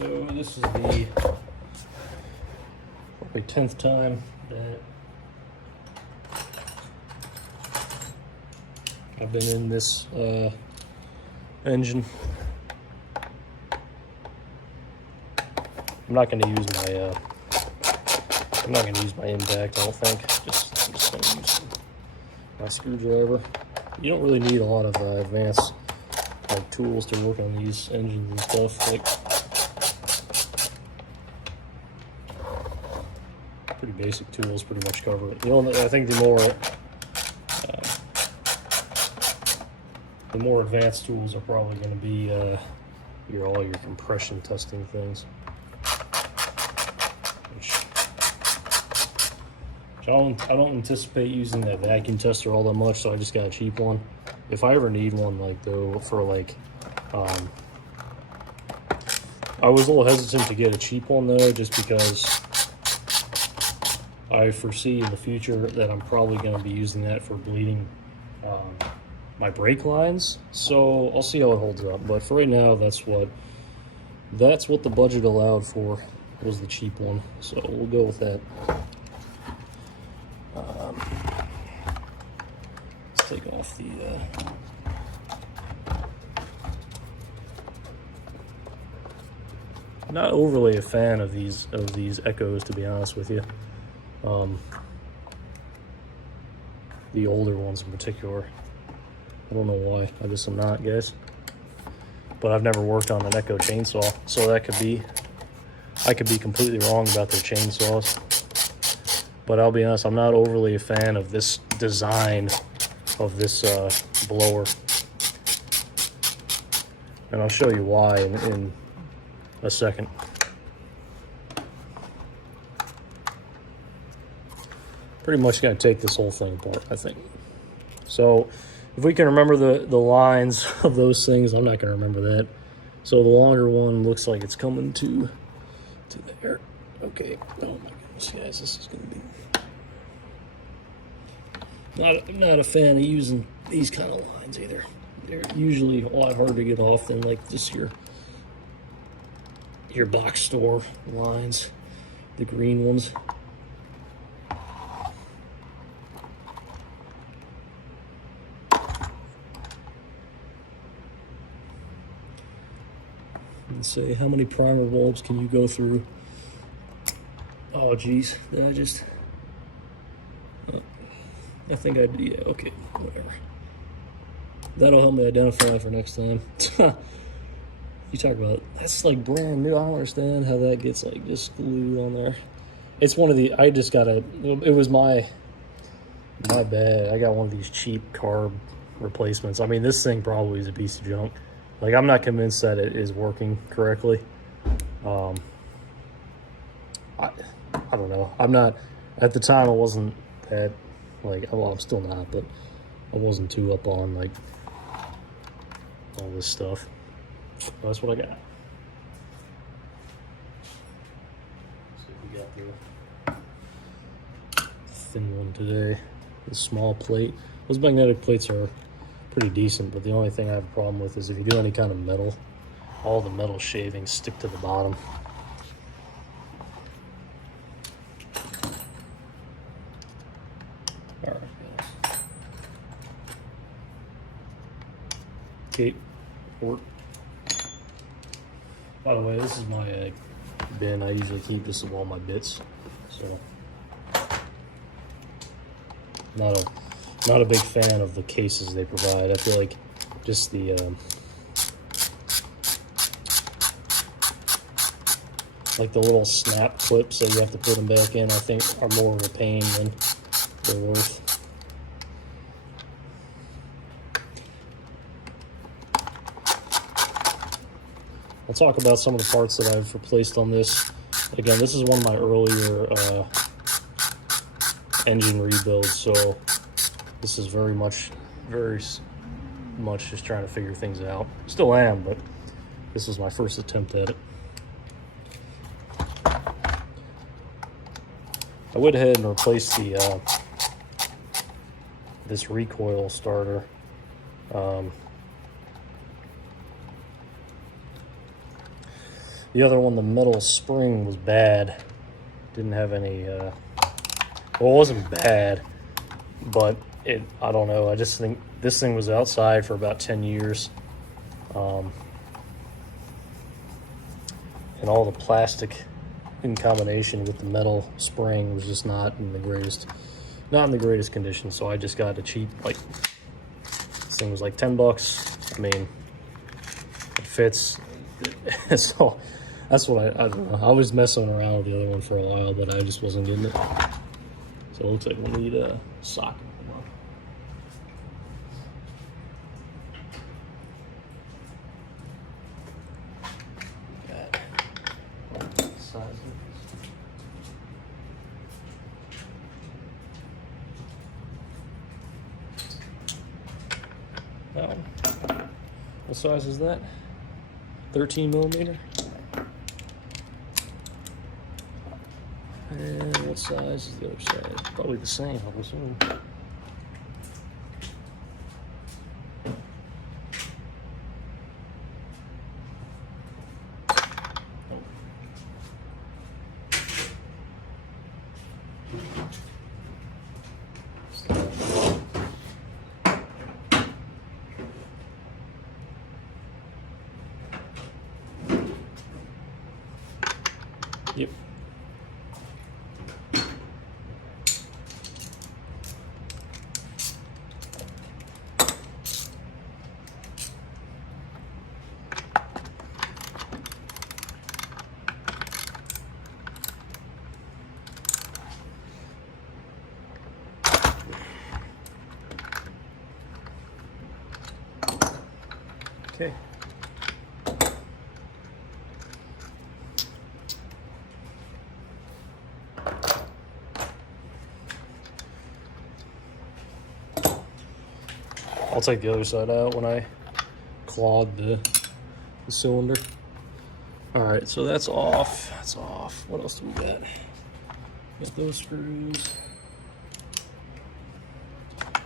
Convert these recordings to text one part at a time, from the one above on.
So this is the probably 10th time that I've been in this engine. I'm not going to use my impact, I don't think. I'm just going to use my screwdriver. You don't really need a lot of advanced tools to work on these engines and stuff. Pretty basic tools pretty much cover it. I think the more advanced tools are probably going to be all your compression testing things. I don't anticipate using that vacuum tester all that much, so I just got a cheap one. If I ever need one, I was a little hesitant to get a cheap one though, just because I foresee in the future that I'm probably going to be using that for bleeding my brake lines. So I'll see how it holds up. But for right now, that's what the budget allowed for, was the cheap one. So we'll go with that. Let's take off the not overly a fan of these Echoes, to be honest with you. The older ones in particular. I don't know why. I guess I'm not, guys. But I've never worked on an Echo chainsaw, so I could be completely wrong about their chainsaws. But I'll be honest, I'm not overly a fan of this design of this blower. And I'll show you why in a second. Pretty much going to take this whole thing apart, I think. So if we can remember the lines of those things, I'm not going to remember that. So the longer one looks like it's coming to there. Okay. Oh my goodness, guys, this is going to be not a fan of using these kind of lines either. They're usually a lot harder to get off than like just your box store lines, the green ones. And say, how many primer bulbs can you go through? Oh geez, I think I did. Yeah, okay, whatever. That'll help me identify for next time. You talk about, that's like brand new. I don't understand how that gets like just glued on there. It's one of the, it was my bad. I got one of these cheap carb replacements. I mean, this thing probably is a piece of junk. Like, I'm not convinced that it is working correctly. I don't know. I'm not, at the time I wasn't that, well, I'm still not, but I wasn't too up on like all this stuff. That's what I got. So we got the thin one today, the small plate. Those magnetic plates are pretty decent, but the only thing I have a problem with is if you do any kind of metal, all the metal shavings stick to the bottom. All right, guys. Okay, work. By the way, this is my bin. I usually keep this of all my bits, so not a big fan of the cases they provide. I feel like just the like the little snap clips that you have to put them back in, I think are more of a pain than they're worth. I'll talk about some of the parts that I've replaced on this. Again, this is one of my earlier engine rebuilds, so this is very much just trying to figure things out. Still am, but this was my first attempt at it. I went ahead and replaced the this recoil starter. The other one, the metal spring was bad. Didn't have any, well, it wasn't bad, but I don't know. I just think this thing was outside for about 10 years. And all the plastic in combination with the metal spring was just not in the greatest condition. So I just got a cheap, like, this thing was like 10 bucks. I mean, it fits. So that's what I don't know. I was messing around with the other one for a while, but I just wasn't getting it. So it looks like we'll need a socket. That one. What size is that? 13 millimeter. And what size is the other side? Probably the same, I would assume. Yep. Okay. I'll take the other side out when I clawed the cylinder. All right, so that's off. That's off. What else do we got? Got those screws.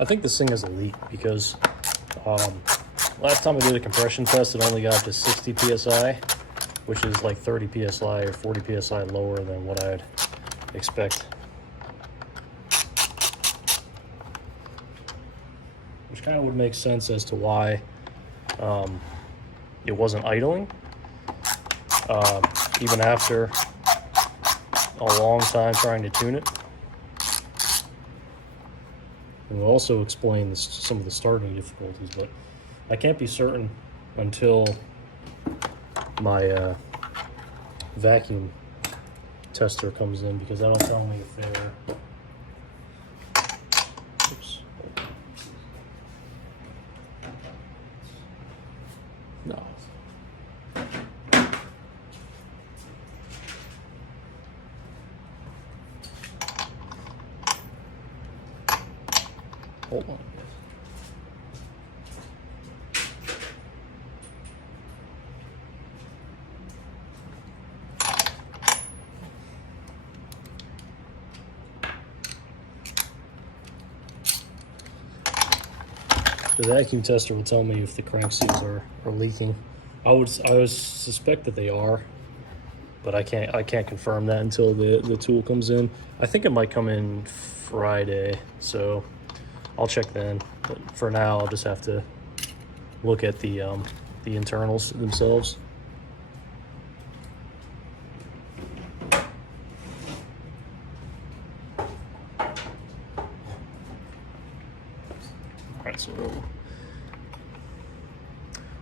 I think this thing has a leak because last time I did a compression test, it only got up to 60 psi, which is like 30 psi or 40 psi lower than what I'd expect. Which kind of would make sense as to why it wasn't idling, even after a long time trying to tune it. And we'll also explain this, some of the starting difficulties, but I can't be certain until my vacuum tester comes in, because that'll tell me if they're... Oops. No. Hold on. The vacuum tester will tell me if the crank seals are leaking. I would suspect that they are, but I can't confirm that until the tool comes in. I think it might come in Friday, so I'll check then. But for now, I'll just have to look at the internals themselves. Alright, so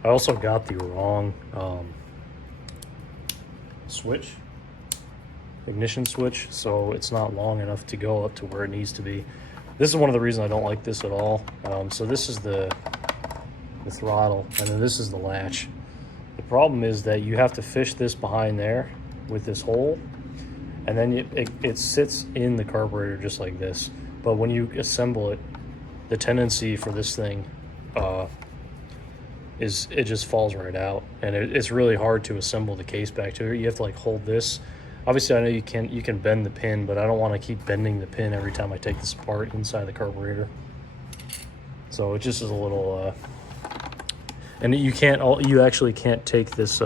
I also got the wrong switch, ignition switch, so it's not long enough to go up to where it needs to be. This is one of the reasons I don't like this at all. So this is the throttle, and then this is the latch. The problem is that you have to fish this behind there with this hole, and then it sits in the carburetor just like this. But when you assemble it, the tendency for this thing is it just falls right out, and it's really hard to assemble the case back to it. You have to like hold this. Obviously, I know you can bend the pin, but I don't want to keep bending the pin every time I take this apart inside the carburetor. So it just is a little, and you actually can't take this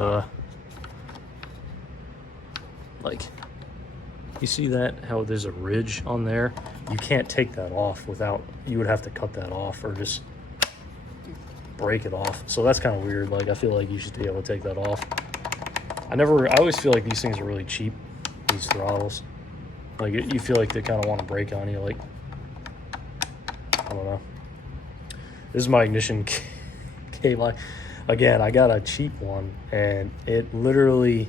like, you see that, how there's a ridge on there? You can't take that off without, you would have to cut that off or just break it off. So that's kind of weird. Like, I feel like you should be able to take that off. I always feel like these things are really cheap, these throttles. Like, you feel like they kind of want to break on you. Like, I don't know. This is my ignition cable. Again, I got a cheap one, and it literally,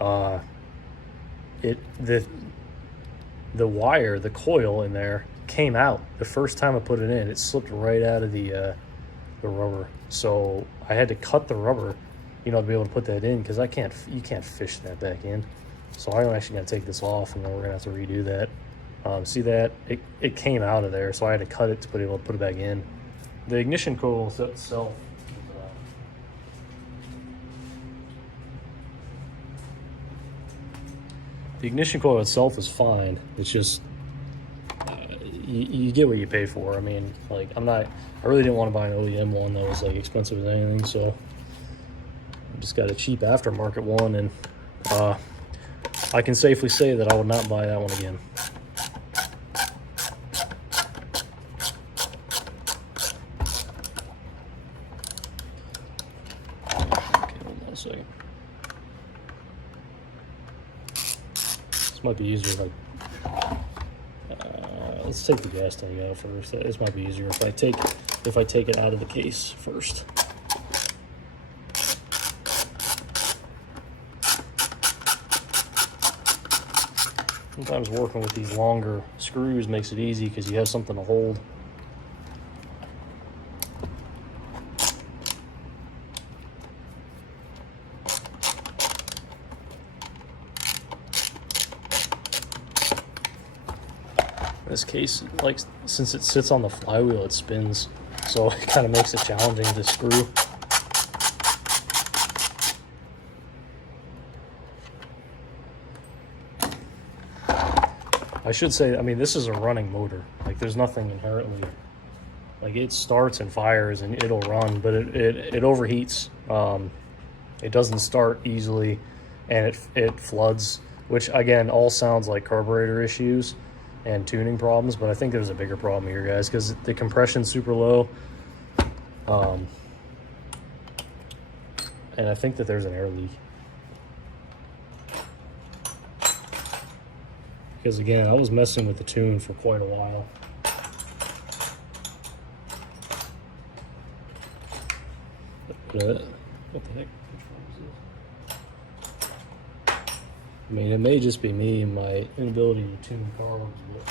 the wire, the coil in there came out the first time I put it in. It slipped right out of the rubber. So I had to cut the rubber, you know, to be able to put that in, because you can't fish that back in. So I'm actually gonna take this off, and then we're gonna have to redo that. See that? It came out of there, so I had to cut it to be able to put it back in. The ignition coil itself. The ignition coil itself is fine. It's just you get what you pay for. I mean, like, I really didn't want to buy an OEM one that was like expensive as anything, so I just got a cheap aftermarket one, and I can safely say that I would not buy that one again. Okay, hold on a second. This might be easier if let's take the gas tank out first. This might be easier if I take it out of the case first. Sometimes working with these longer screws makes it easy because you have something to hold. In this case, like, since it sits on the flywheel, it spins, so it kind of makes it challenging to screw. I should say, I mean, this is a running motor. Like, there's nothing inherently, like, it starts and fires and it'll run, but it overheats. It doesn't start easily, and it floods, which again all sounds like carburetor issues and tuning problems, but I think there's a bigger problem here, guys, because the compression's super low, and I think that there's an air leak. Because again, I was messing with the tune for quite a while. What the heck? I mean, it may just be me and my inability to tune cars, but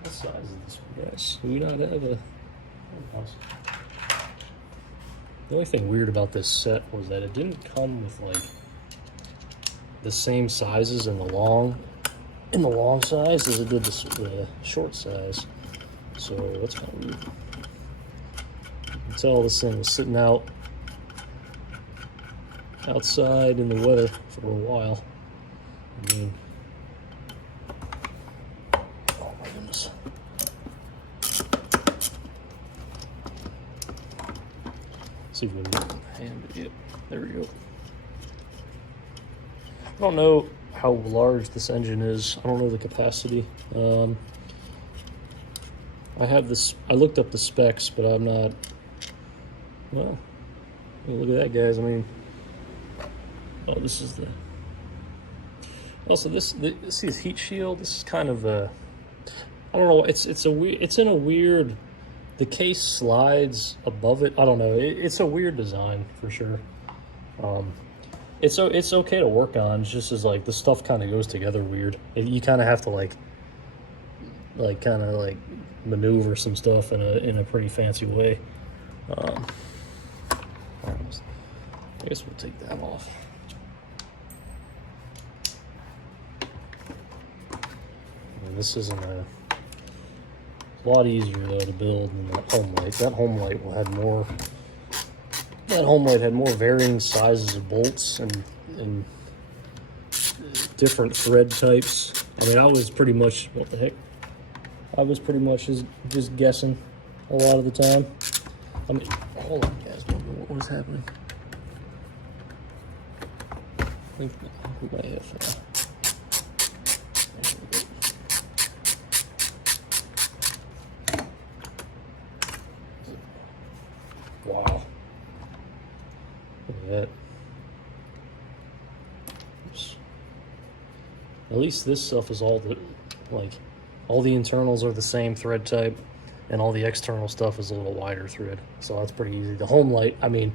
what size is this one, guys? Do we not have a? The only thing weird about this set was that it didn't come with like the same sizes in the long size as it did the short size. So that's kind of weird. You can tell this thing was sitting outside in the weather for a while. I mean, oh my goodness. See if we can hand it. Yep, there we go. I don't know how large this engine is. I don't know the capacity. I have this. I looked up the specs, but I'm not. Well, look at that, guys. I mean, oh, this is the. Also, see this heat shield. This is kind of a. I don't know. It's in a weird. The case slides above it. I don't know. It's a weird design for sure. It's okay to work on. It's just as like the stuff kind of goes together weird. You kind of have to like maneuver some stuff in a pretty fancy way. I guess we'll take that off. And this isn't a lot easier though to build than that home light. That home light had more. That home light had more varying sizes of bolts and different thread types. I mean, I was pretty much, what the heck? I was pretty much just guessing a lot of the time. I mean, hold on, guys. What was happening? think we might have. Wow. Look at that. Oops. At least this stuff is all the, like, all the internals are the same thread type, and all the external stuff is a little wider thread. So that's pretty easy. The home light, I mean,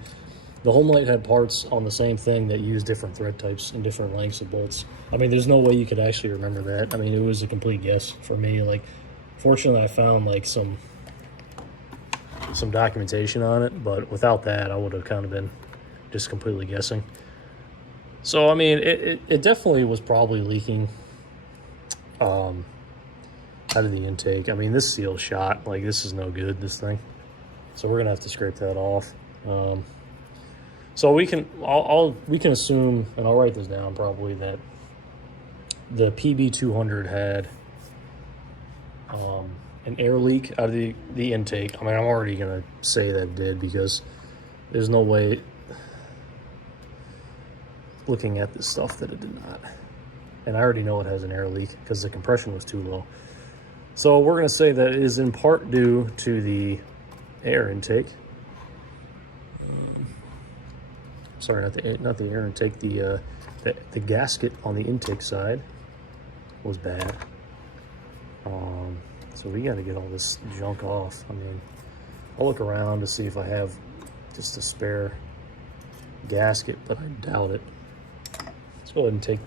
the home light had parts on the same thing that use different thread types and different lengths of bolts. I mean, there's no way you could actually remember that. I mean, it was a complete guess for me. Like, fortunately, I found like some documentation on it, but without that, I would have kind of been just completely guessing. So, I mean, it definitely was probably leaking out of the intake. I mean, this seal's shot. Like, this is no good, this thing. So we're gonna have to scrape that off. So we can assume, and I'll write this down probably, that the PB200 had an air leak out of the intake. I mean, I'm already gonna say that it did, because there's no way, looking at this stuff, that it did not. And I already know it has an air leak because the compression was too low. So we're gonna say that it is in part due to the air intake. Sorry, not the air intake. The gasket on the intake side was bad. So we got to get all this junk off. I mean, I'll look around to see if I have just a spare gasket, but I doubt it. Let's go ahead and take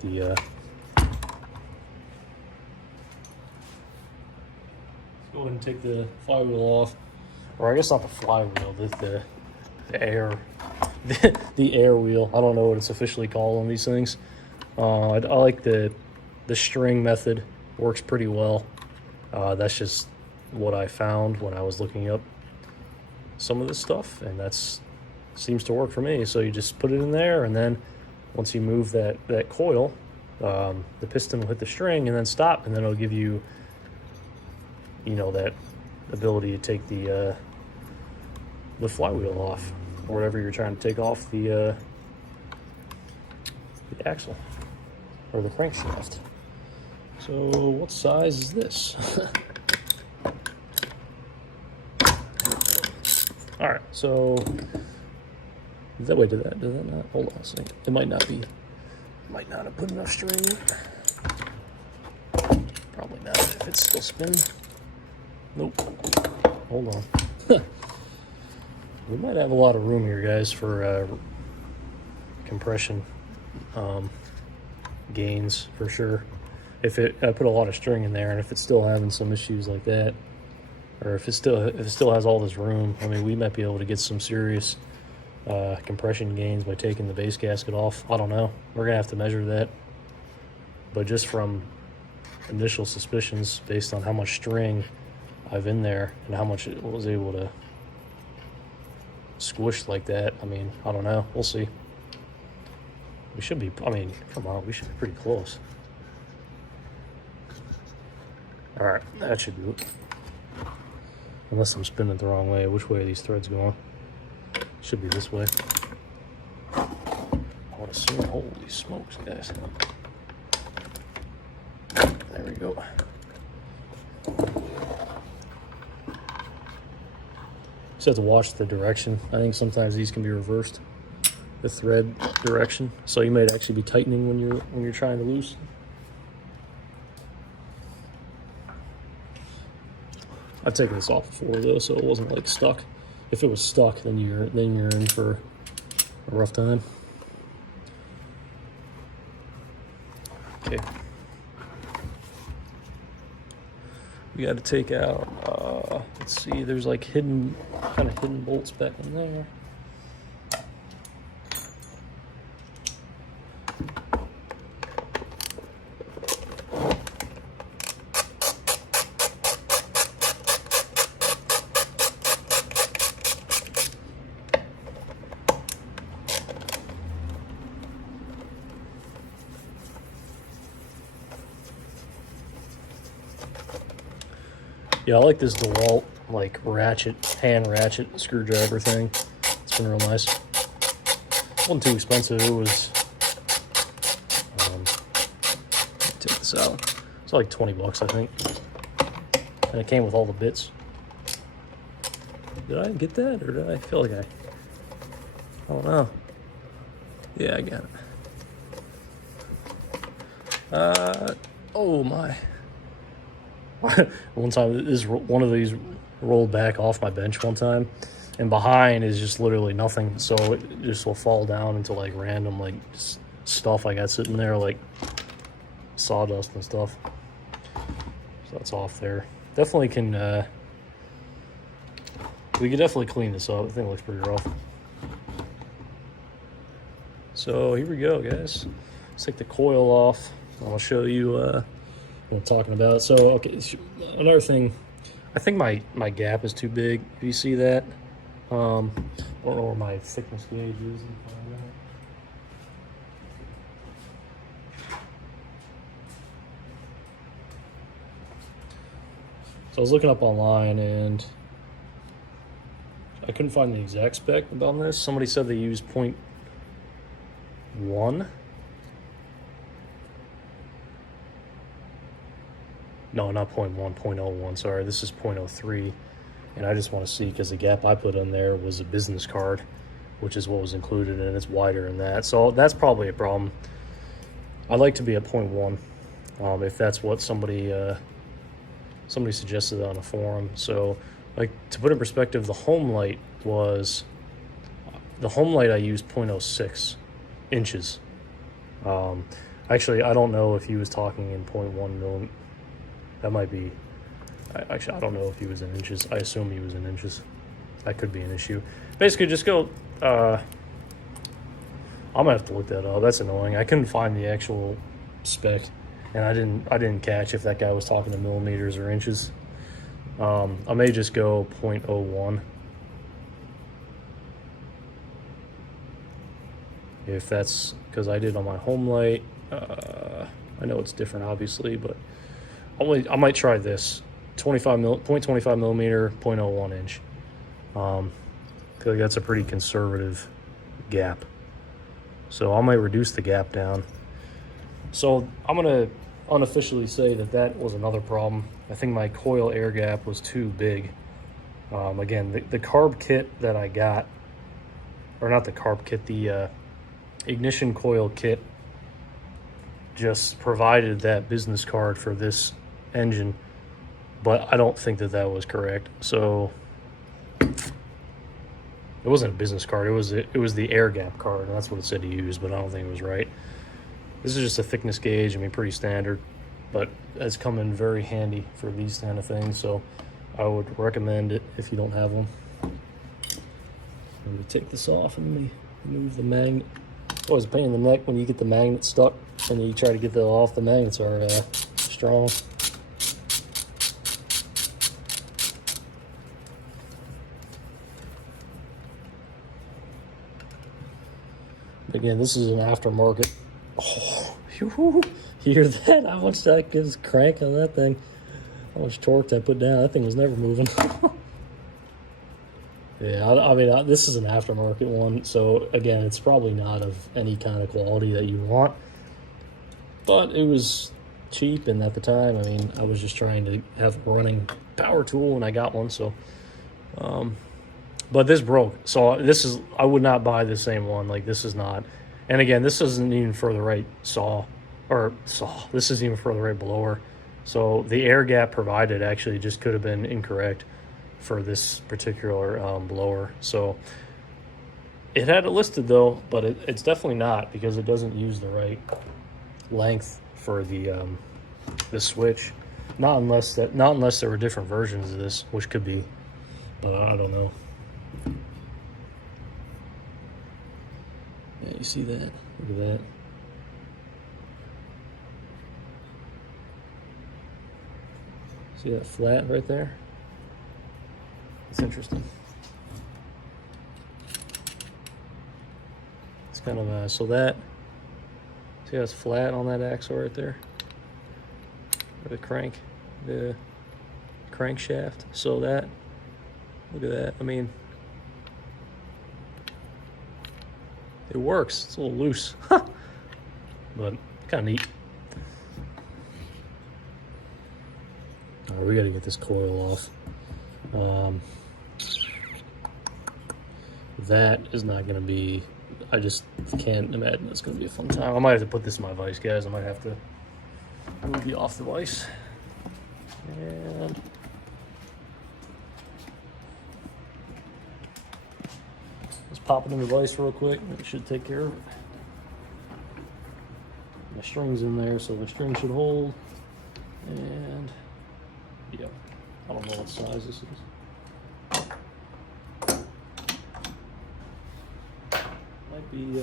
the flywheel off, or I guess not the flywheel, the air. The air wheel. I don't know what it's officially called on these things. I like the string method. Works pretty well. That's just what I found when I was looking up some of this stuff, and that's seems to work for me. So you just put it in there, and then once you move that coil, the piston will hit the string and then stop, and then it'll give you, you know, that ability to take the flywheel off, or whatever you're trying to take off the axle or the crankshaft. So what size is this? All right, so did that not? Hold on a second. It might not have put enough string in. Probably not if it's still spinning. Nope. Hold on. We might have a lot of room here, guys, for compression gains for sure. I put a lot of string in there, and if it's still having some issues like that, or if it still has all this room, I mean, we might be able to get some serious compression gains by taking the base gasket off. I don't know. We're gonna have to measure that. But just from initial suspicions, based on how much string I've in there and how much it was able to squished like that, I mean, I don't know. We'll see. We should be, I mean, come on, we should be pretty close. All right, that should do it. Unless I'm spinning it the wrong way. Which way are these threads going? Should be this way. I would assume. Holy smokes, guys. There we go. Just have to watch the direction. I think sometimes these can be reversed, the thread direction. So you might actually be tightening when you're trying to loose. I've taken this off before though, so it wasn't like stuck. If it was stuck, then you're in for a rough time. Okay. We got to take out, let's see, there's like hidden bolts back in there. Yeah, I like this DeWalt like hand ratchet screwdriver thing. It's been real nice. It wasn't too expensive. It was It's like 20 bucks, I think. And it came with all the bits. Did I get that, or did I feel like I don't know. Yeah, I got it. Oh my. One time, one of these rolled back off my bench one time, and behind is just literally nothing, so it just will fall down into like random like stuff I got sitting there, like sawdust and stuff. So that's off there. Definitely can we could definitely clean this up. I think it looks pretty rough. So here we go, guys. Let's take the coil off. I'll show you what I'm talking about. So, okay, another thing. I think my gap is too big. Do you see that? I don't know where my thickness gauge is. So I was looking up online and I couldn't find the exact spec about this. Somebody said they use 0.1. No, not 0.1, 0.01. Sorry, this is 0.03. And I just want to see, because the gap I put in there was a business card, which is what was included, and it's wider than that. So that's probably a problem. I'd like to be at 0.1, if that's what somebody suggested on a forum. So, like, to put in perspective, the home light I used 0.06 inches. Actually, I don't know if he was talking in 0.1 millimeter. That might be, actually, I don't know if he was in inches. I assume he was in inches. That could be an issue. Basically, just go, I'm gonna have to look that up. That's annoying. I couldn't find the actual spec, and I didn't catch if that guy was talking to millimeters or inches. I may just go 0.01. If that's, because I did on my home light. I know it's different, obviously, but I might try this 0.25 millimeter, 0.01 inch. I feel like that's a pretty conservative gap. So I might reduce the gap down. So I'm gonna unofficially say that was another problem. I think my coil air gap was too big. Again, the carb kit that I got, or not the carb kit, the ignition coil kit just provided that business card for this engine, but I don't think that was correct. So it wasn't a business card, it was the air gap card, and that's what it said to use, but I don't think it was right. This is just a thickness gauge. I mean, pretty standard, but it's come in very handy for these kind of things, so I would recommend it if you don't have them. Let me take this off and let me move the magnet. It's always a pain in the neck when you get the magnet stuck and you try to get that off. The magnets are strong. Again, this is an aftermarket. Oh, you hear that? How much that gives crank on that thing? How much torque I put down? That thing was never moving. Yeah, I mean, this is an aftermarket one, so again, it's probably not of any kind of quality that you want, but it was cheap, and at the time, I mean, I was just trying to have a running power tool, and I got one, so, but this broke, so I would not buy the same one. Like, this is not, and again, this isn't even for the right this isn't even for the right blower, so the air gap provided actually just could have been incorrect for this particular blower. So it had it listed though, but it's definitely not, because it doesn't use the right length for the switch. Not unless there were different versions of this, which could be, but I don't know. Yeah, you see that? Look at that. See that flat right there? It's interesting. It's kind of so that, see how it's flat on that axle right there, or the crankshaft. So that, look at that. I mean, it works. It's a little loose, but kind of neat. we got to get this coil off. That is not going to be, I just can't imagine it's going to be a fun time. I might have to put this in my vise, guys. I might have to move you off the vise. And let's pop it in the vise real quick. It should take care of it. My string's in there, so the string should hold. And yeah, I don't know what size this is. Might be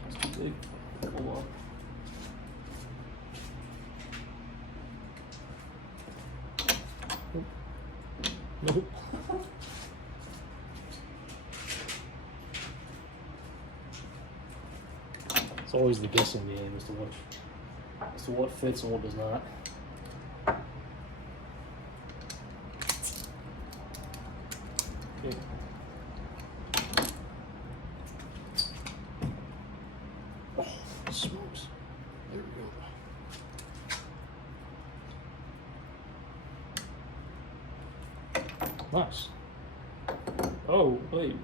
it's too big. Hold on. Nope. It's always the guessing game as to what fits and what does not. Okay. Oh, smokes. There we go. Nice. Oh, wait,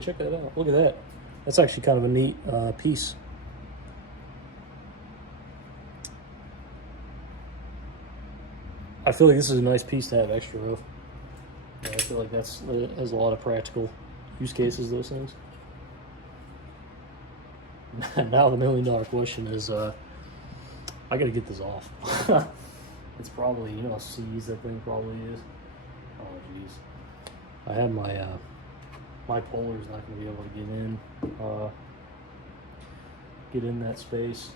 check that out. Look at that. That's actually kind of a neat piece. I feel like this is a nice piece to have extra of. Yeah, I feel like that has a lot of practical use cases, those things. Now the $1 million question is, I gotta get this off. It's probably, you know how seized that thing probably is. Oh jeez. I had my, my polar's not gonna be able to get in that space.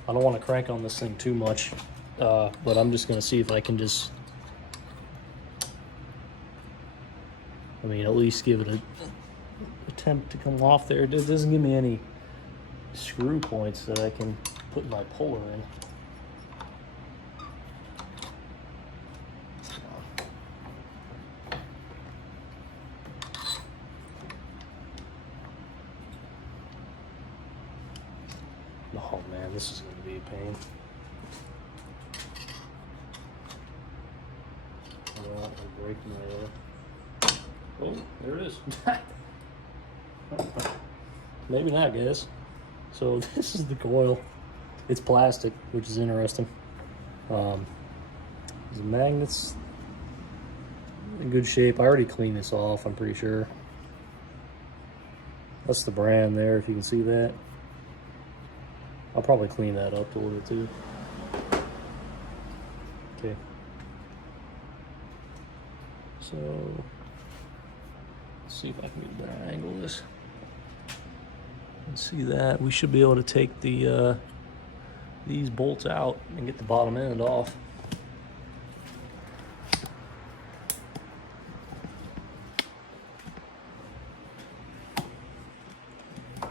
I don't want to crank on this thing too much, but I'm just going to see if I can just, at least give it an attempt to come off there. It doesn't give me any screw points that I can put my puller in. Oh man, this is going to be a pain. I'll break my, oh, there it is. Maybe not, guys. So this is the coil. It's plastic, which is interesting. The magnets in good shape. I already cleaned this off, I'm pretty sure. That's the brand there, if you can see that. I'll probably clean that up a little bit too. Okay. So, let's see if I can get a better angle of this. And see that. We should be able to take the these bolts out and get the bottom end off.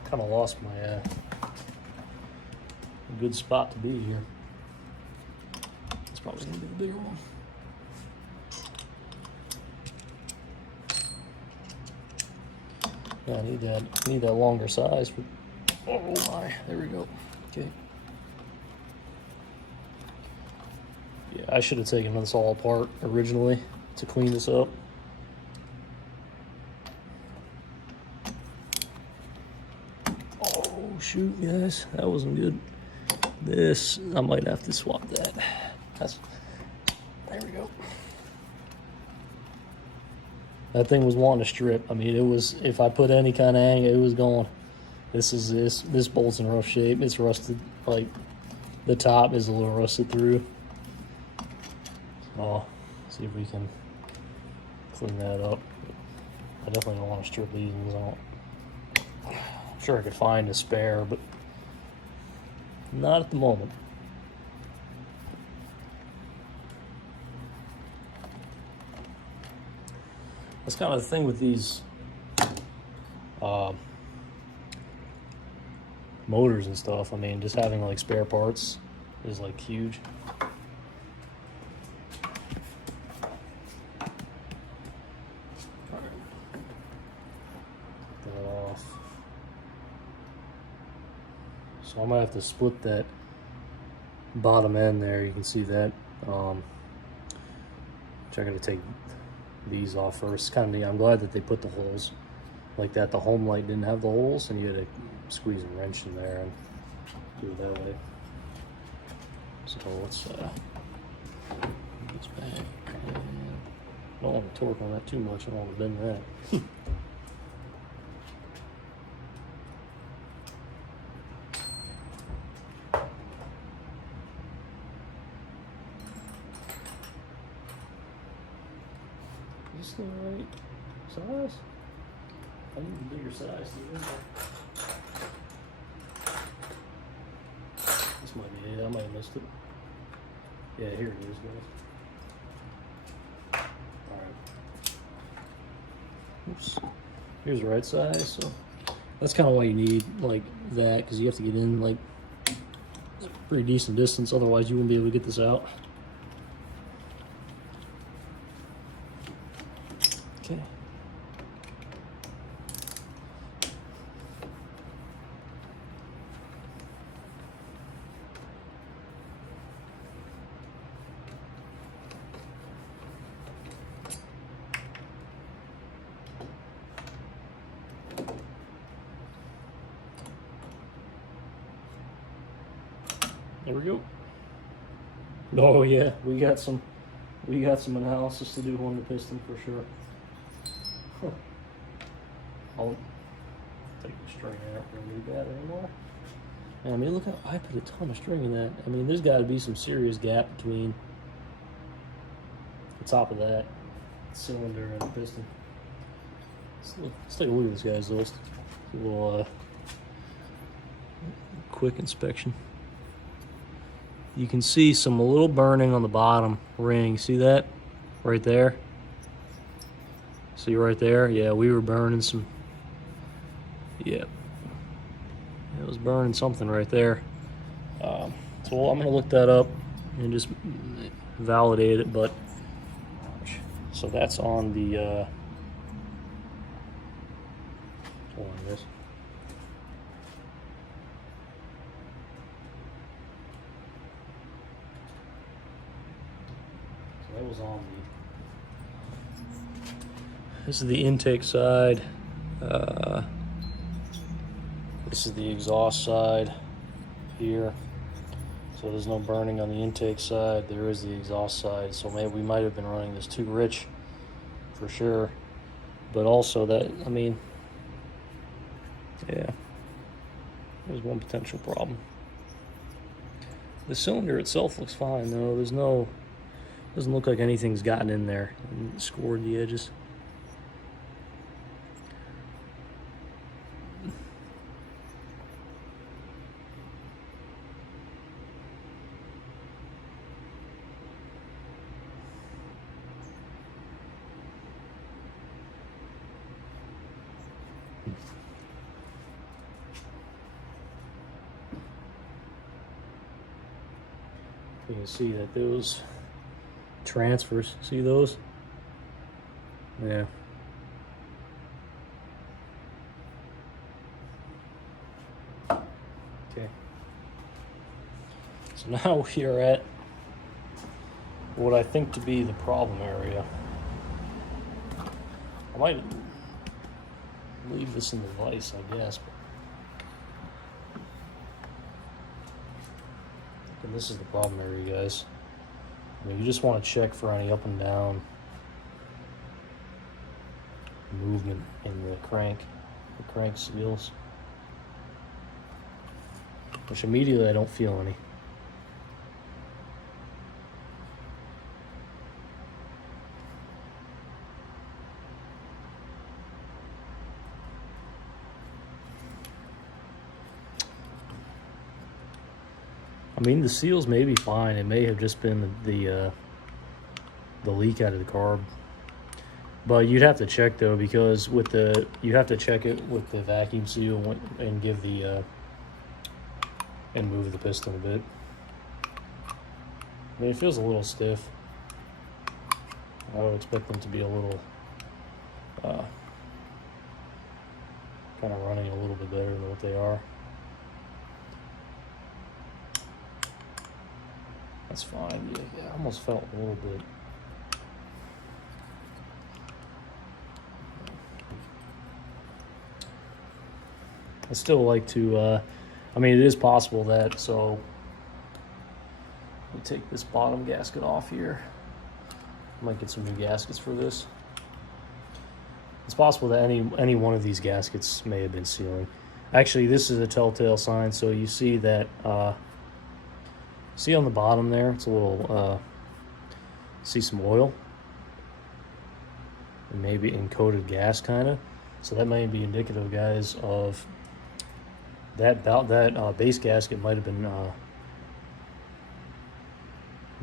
Kind of lost my good spot to be here. It's probably gonna be the bigger one. Yeah, I need that longer size. Oh my, there we go. Okay. Yeah, I should have taken this all apart originally to clean this up. Oh shoot, guys, that wasn't good. This, I might have to swap that. There we go. That thing was wanting to strip. It was, if I put any kind of angle, it was going. This bolt's in rough shape. It's rusted, like the top is a little rusted through. Oh, see if we can clean that up. I definitely don't want to strip these ones out. I'm sure I could find a spare, but not at the moment. That's kind of the thing with these motors and stuff. Just having like spare parts is like huge. So I might have to split that bottom end there. You can see that. Which I gotta take these off first. Kind of neat. I'm glad that they put the holes like that. The home light didn't have the holes, and you had to squeeze a wrench in there and do it that way. So let's get this back. And I don't want to torque on that too much. I don't want to bend that. Is this the right size? I need a bigger size. This might be it. I might have missed it. Yeah, here it is, guys. Alright. Oops. Here's the right size. So that's kind of why you need like that, because you have to get in like a pretty decent distance. Otherwise, you wouldn't be able to get this out. Okay. There we go. Oh yeah, we got some analysis to do on the piston for sure. Huh. I'll take the string out. We don't need that anymore. And I mean, look how I put a ton of string in that. I mean, there's got to be some serious gap between the top of that cylinder and the piston. Let's take a look at this, guys. Let's do a little quick inspection. You can see a little burning on the bottom ring. See that? Right there. See right there? Yeah, we were burning some. Yeah. It was burning something right there. So I'm going to look that up and just validate it. But so that's on the. Hold on, guys. That was on this is the intake side. This is the exhaust side here. So there's no burning on the intake side. There is the exhaust side. So maybe we might have been running this too rich for sure. But also that, I mean, yeah, there's one potential problem. The cylinder itself looks fine though. Doesn't look like anything's gotten in there and scored the edges. You can see that those transfers, see those? Yeah. Okay. So now we are at what I think to be the problem area. I might leave this in the vise, I guess. And this is the problem area, guys. I mean, you just want to check for any up and down movement in the crank seals, which immediately I don't feel any. I mean, the seals may be fine. It may have just been the leak out of the carb. But you'd have to check though, because you have to check it with the vacuum seal and give the and move the piston a bit. I mean, it feels a little stiff. I would expect them to be a little kind of running a little bit better than what they are. That's fine. Yeah, I almost felt a little bit. I still like to, I mean, it is possible that, so we take this bottom gasket off here. Might get some new gaskets for this. It's possible that any one of these gaskets may have been sealing. Actually, this is a telltale sign. So you see that, see on the bottom there, it's a little, see some oil. And maybe encoded gas, kind of. So that might be indicative, guys, of that base gasket might have been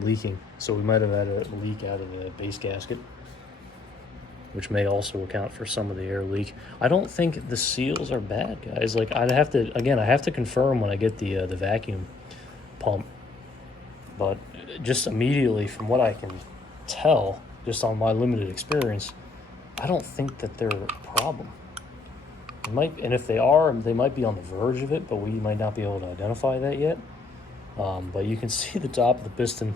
leaking. So we might have had a leak out of the base gasket, which may also account for some of the air leak. I don't think the seals are bad, guys. Like, I'd have to, again, I have to confirm when I get the vacuum pump. But just immediately, from what I can tell, just on my limited experience, I don't think that they're a problem. It might, and if they are, they might be on the verge of it, but we might not be able to identify that yet. But you can see the top of the piston.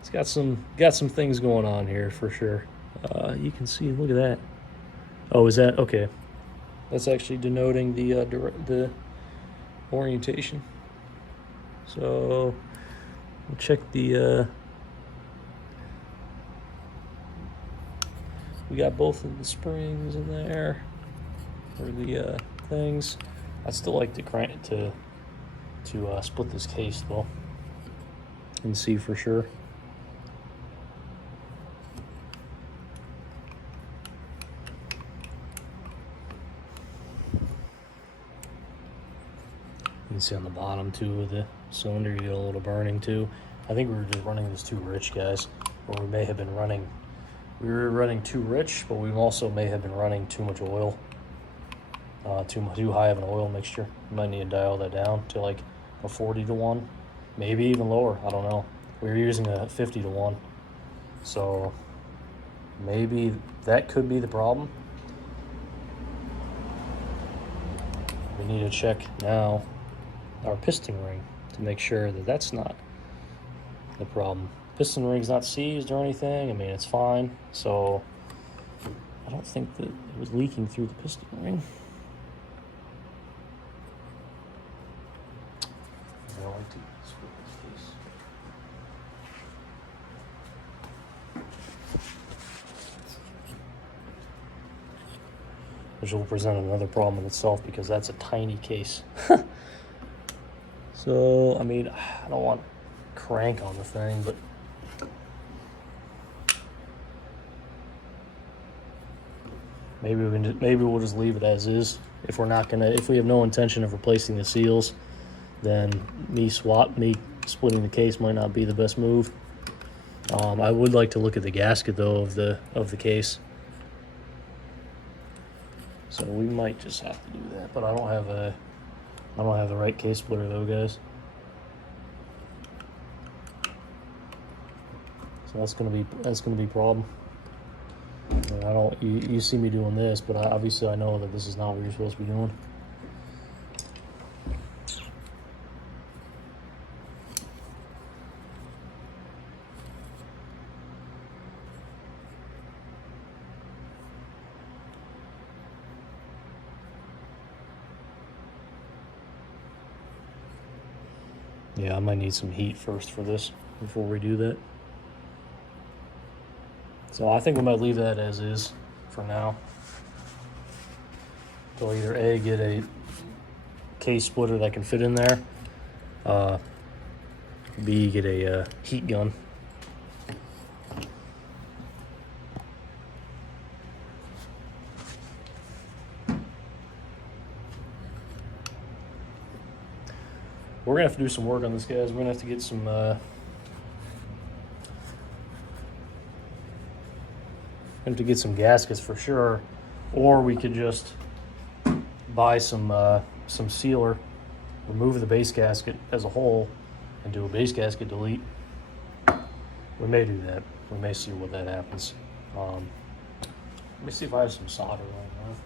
It's got some things going on here for sure. You can see, look at that. Oh, is that okay? That's actually denoting the orientation. So we'll check the. We got both of the springs in there, or the things. I'd still like to crank it to split this case though, and see for sure. You can see on the bottom too of the cylinder, you get a little burning too. I think we were just running this too rich, guys, or we may have been running. We were running too rich, but we also may have been running too much oil, too high of an oil mixture. We might need to dial that down to like a 40-to-1, maybe even lower. I don't know. We were using a 50-to-1, so maybe that could be the problem. We need to check now our piston ring to make sure that that's not the problem. Piston ring's not seized or anything. I mean, it's fine. So I don't think that it was leaking through the piston ring. I like to split this case. Which will present another problem in itself because that's a tiny case. So, I mean, I don't want to crank on the thing, but maybe we'll just leave it as is. If we have no intention of replacing the seals, then me splitting the case might not be the best move. I would like to look at the gasket though of the case. So we might just have to do that, but I don't have the right case splitter though, guys. So that's gonna be a problem. And you see me doing this, but obviously I know that this is not what you're supposed to be doing. Yeah, I might need some heat first for this before we do that. So I think we might leave that as is for now. So either A, get a case splitter that can fit in there, B, get a heat gun. We're gonna have to do some work on this, guys. We're gonna have to get some gaskets for sure, or we could just buy some sealer, remove the base gasket as a whole, and do a base gasket delete. We may do that. We may see what that happens. Let me see if I have some solder right now.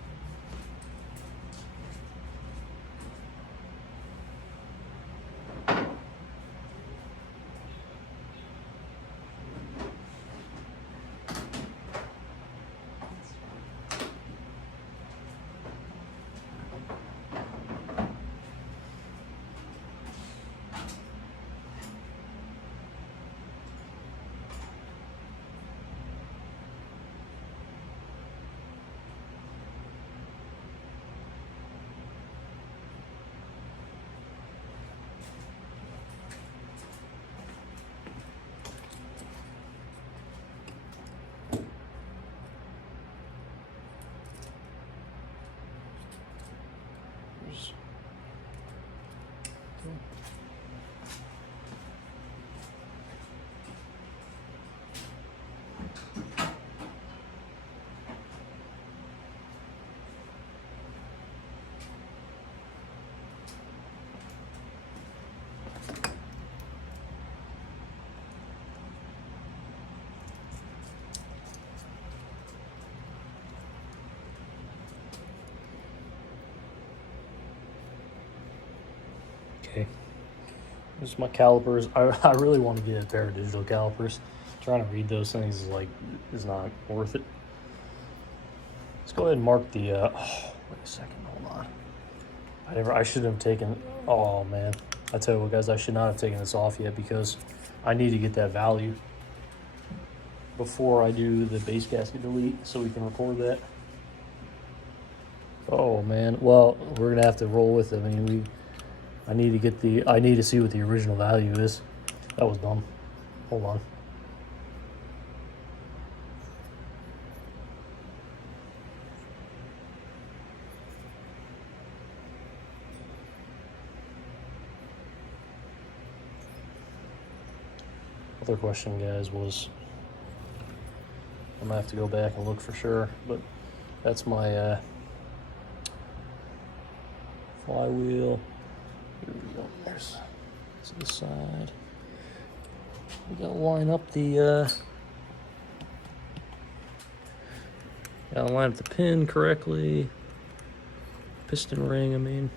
Okay, there's my calipers. I really want to get a pair of digital calipers. Trying to read those things is not worth it. Let's go ahead and mark the. Oh, wait a second. Hold on. I should have taken. Oh man, I tell you what, guys, I should not have taken this off yet because I need to get that value before I do the base gasket delete, so we can record that. Oh man, well, we're gonna have to roll with it. I mean, I need to see what the original value is. That was dumb. Hold on. Other question, guys, was I'm gonna have to go back and look for sure, but that's my flywheel. Here we go. There's to the side. We gotta line up the gotta line up the pin correctly. Piston ring, I mean.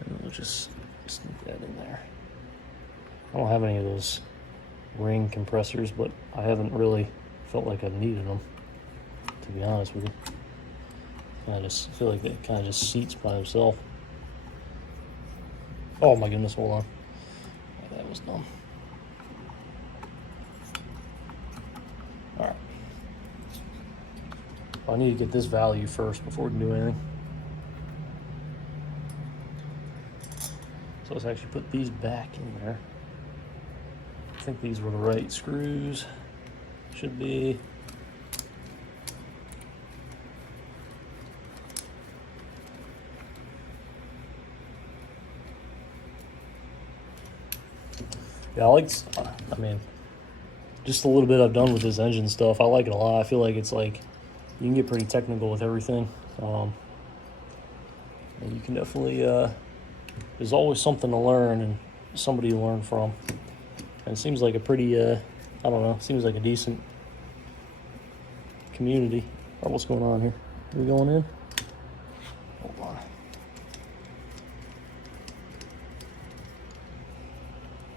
And we'll just sneak that in there. I don't have any of those ring compressors, but I haven't really felt like I've needed them, to be honest with you. I just feel like it kind of just seats by himself. Oh my goodness, hold on. That was dumb. All right. I need to get this value first before we can do anything. So let's actually put these back in there. I think these were the right screws. Should be. Yeah, I mean, just a little bit I've done with this engine stuff. I like it a lot. I feel like it's like, you can get pretty technical with everything. And you can definitely, there's always something to learn and somebody to learn from. And it seems like a pretty, I don't know, seems like a decent community. All right, what's going on here? Are we going in? Hold on.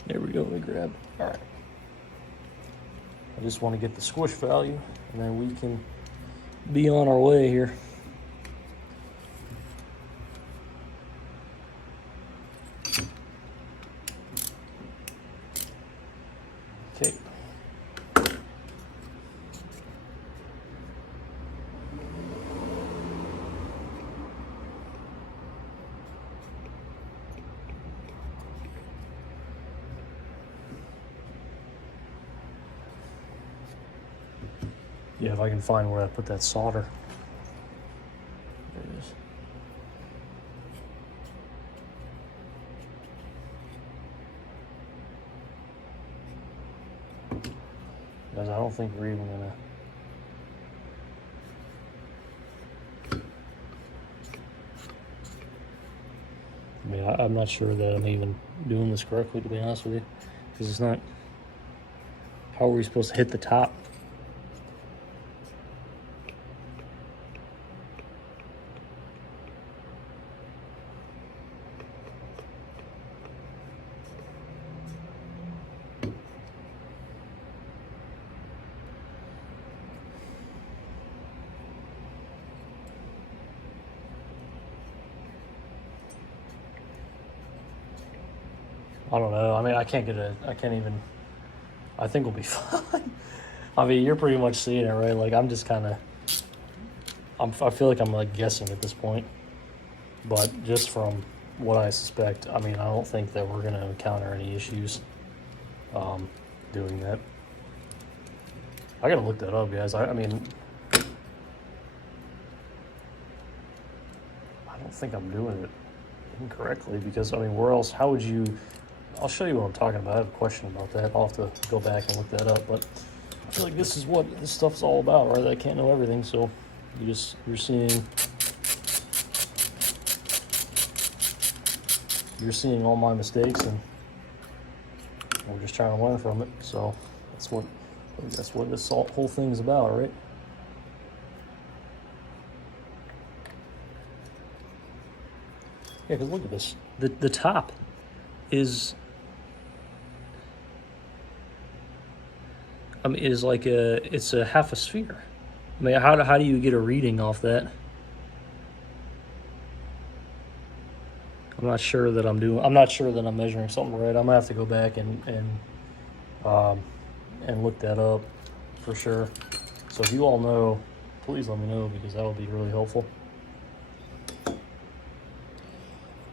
There we go, we grabbed. All right. I just want to get the squish value, and then we can be on our way here. Okay. Yeah, if I can find where I put that solder. There it is. Because I don't think we're even gonna. I mean, I'm not sure that I'm even doing this correctly, to be honest with you, because it's not. How are we supposed to hit the top? I don't know. I mean, I can't even. I think we'll be fine. I mean, you're pretty much seeing it, right? Like, I'm just kind of. I feel like I'm like guessing at this point, but just from what I suspect, I mean, I don't think that we're gonna encounter any issues doing that. I gotta look that up, guys. I mean, I don't think I'm doing it incorrectly, because I mean, where else? How would you? I'll show you what I'm talking about. I have a question about that. I'll have to go back and look that up, but I feel like this is what this stuff's all about, right? I can't know everything, so you're seeing all my mistakes, and we're just trying to learn from it. So that's what this whole thing's about, right? Yeah, because look at this. The top is, I mean, is like it's a half a sphere. I mean, how do you get a reading off that? I'm not sure that I'm measuring something right. I'm gonna have to go back and look that up for sure. So if you all know, please let me know, because that would be really helpful.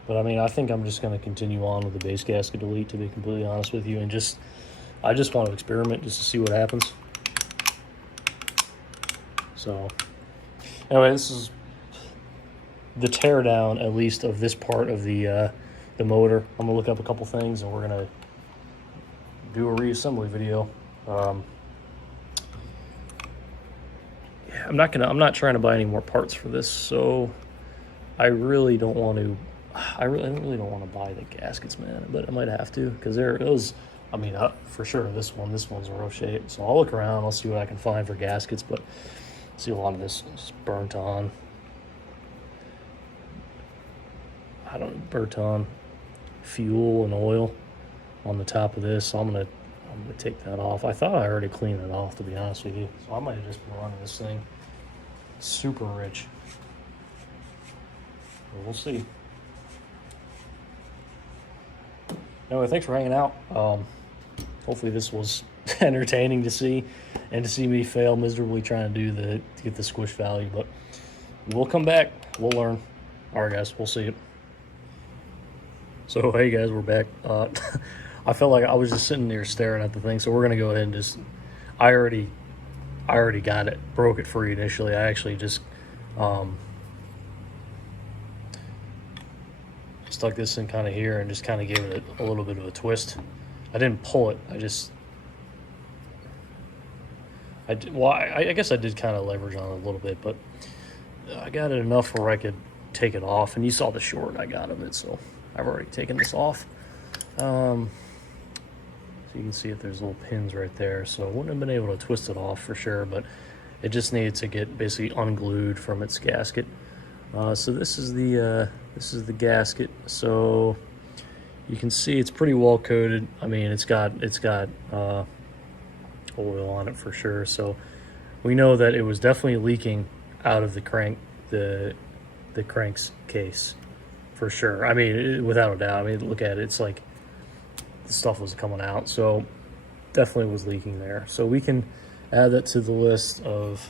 But I mean, I think I'm just going to continue on with the base gasket delete, to be completely honest with you, and I just want to experiment just to see what happens. So anyway, this is the teardown, at least, of this part of the motor. I'm gonna look up a couple things, and we're gonna do a reassembly video. Yeah, I'm not trying to buy any more parts for this, so I really don't want to. I really don't want to buy the gaskets, man, but I might have to, because I mean, for sure, this one's a rough shape. So I'll look around, I'll see what I can find for gaskets, but see, a lot of this is burnt on. Burnt on fuel and oil on the top of this. So I'm gonna take that off. I thought I already cleaned it off, to be honest with you. So I might have just been running this thing super rich. But we'll see. Anyway, thanks for hanging out. Hopefully this was entertaining to see, and to see me fail miserably trying to get the squish value. But we'll come back. We'll learn. All right, guys. We'll see you. So hey, guys, we're back. I felt like I was just sitting there staring at the thing, so we're gonna go ahead and just. I already got it, broke it free initially. I actually just stuck this in kind of here and just kind of gave it a little bit of a twist. I didn't pull it. I guess I did kind of leverage on it a little bit, but I got it enough where I could take it off. And you saw the short I got of it, so I've already taken this off. So you can see if there's little pins right there. So I wouldn't have been able to twist it off for sure, but it just needed to get basically unglued from its gasket. So this is the gasket. So you can see it's pretty well coated. I mean, it's got oil on it for sure. So we know that it was definitely leaking out of the crank's case for sure. I mean, without a doubt. I mean, look at it. It's like the stuff was coming out. So definitely was leaking there. So we can add that to the list of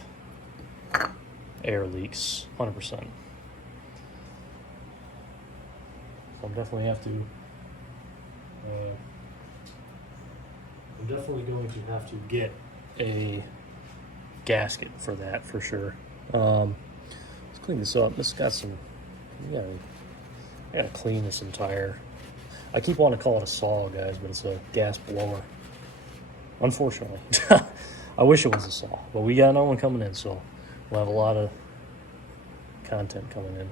air leaks, 100%. I'm definitely going to have to get a gasket for that for sure. Let's clean this up. This got some. I gotta clean this entire. I keep wanting to call it a saw, guys, but it's a gas blower. Unfortunately, I wish it was a saw, but we got another one coming in, so we'll have a lot of content coming in.